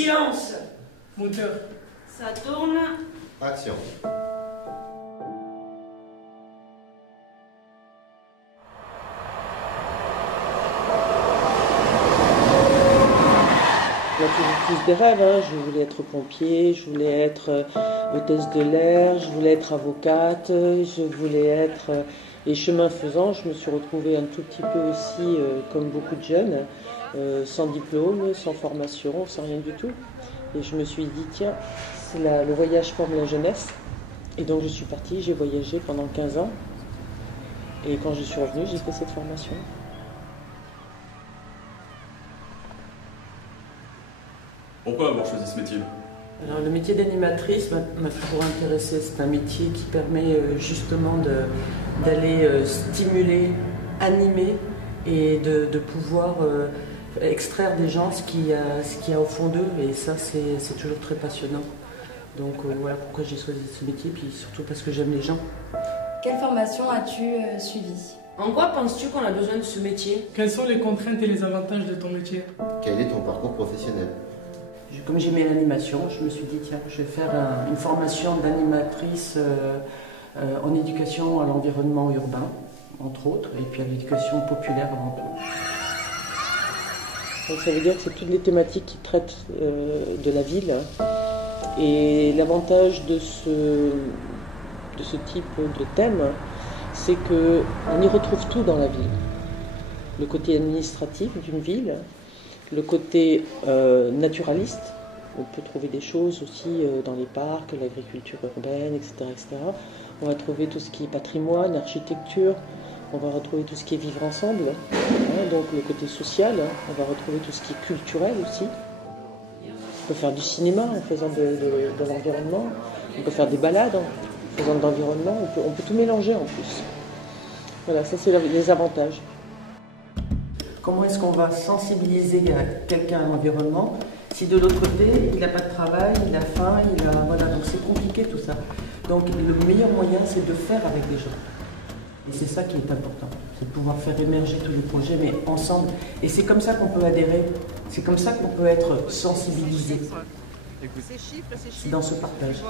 silence. Moteur. Ça tourne. Action. On a toujours tous des rêves, hein. Je voulais être pompier, je voulais être hôtesse de l'air, je voulais être avocate, je voulais être... Et chemin faisant, je me suis retrouvée un tout petit peu aussi, comme beaucoup de jeunes, sans diplôme, sans formation, sans rien du tout. Et je me suis dit, tiens, le voyage forme la jeunesse. Et donc je suis partie, j'ai voyagé pendant 15 ans. Et quand je suis revenue, j'ai fait cette formation. Pourquoi avoir choisi ce métier? Alors, le métier d'animatrice m'a toujours intéressée. C'est un métier qui permet justement d'aller stimuler, animer et de pouvoir extraire des gens ce qu'il y a au fond d'eux. Et ça, c'est toujours très passionnant. Donc voilà pourquoi j'ai choisi ce métier, puis surtout parce que j'aime les gens. Quelle formation as-tu suivie? En quoi penses-tu qu'on a besoin de ce métier? Quelles sont les contraintes et les avantages de ton métier? Quel est ton parcours professionnel? Comme j'aimais l'animation, je me suis dit, tiens, je vais faire une formation d'animatrice en éducation à l'environnement urbain, entre autres, et puis à l'éducation populaire avant tout. Donc ça veut dire que c'est toutes les thématiques qui traitent de la ville. Et l'avantage de ce type de thème, c'est qu'on y retrouve tout dans la ville. Le côté administratif d'une ville, le côté naturaliste, on peut trouver des choses aussi dans les parcs, l'agriculture urbaine, etc., etc. On va trouver tout ce qui est patrimoine, architecture, on va retrouver tout ce qui est vivre ensemble, hein, donc le côté social, hein, on va retrouver tout ce qui est culturel aussi. On peut faire du cinéma en faisant de l'environnement, on peut faire des balades en faisant de l'environnement, on peut tout mélanger en plus. Voilà, ça c'est les avantages. Comment est-ce qu'on va sensibiliser quelqu'un à l'environnement si de l'autre côté, il n'a pas de travail, il a faim, voilà, donc c'est compliqué tout ça. Donc le meilleur moyen, c'est de faire avec les gens. Et c'est ça qui est important, c'est de pouvoir faire émerger tous les projets, mais ensemble. Et c'est comme ça qu'on peut adhérer, c'est comme ça qu'on peut être sensibilisé. C'est dans ce partage.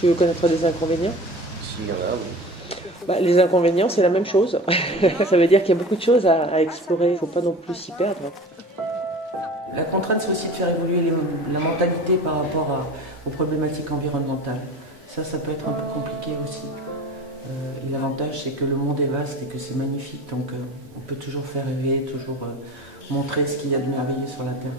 Tu veux connaître les inconvénients? S'il y en a, oui. Les inconvénients, c'est la même chose. Ça veut dire qu'il y a beaucoup de choses à explorer. Il ne faut pas non plus s'y perdre. La contrainte, c'est aussi de faire évoluer la mentalité par rapport aux problématiques environnementales. Ça peut être un peu compliqué aussi. Et l'avantage, c'est que le monde est vaste et que c'est magnifique. Donc, on peut toujours faire rêver, toujours montrer ce qu'il y a de merveilleux sur la Terre.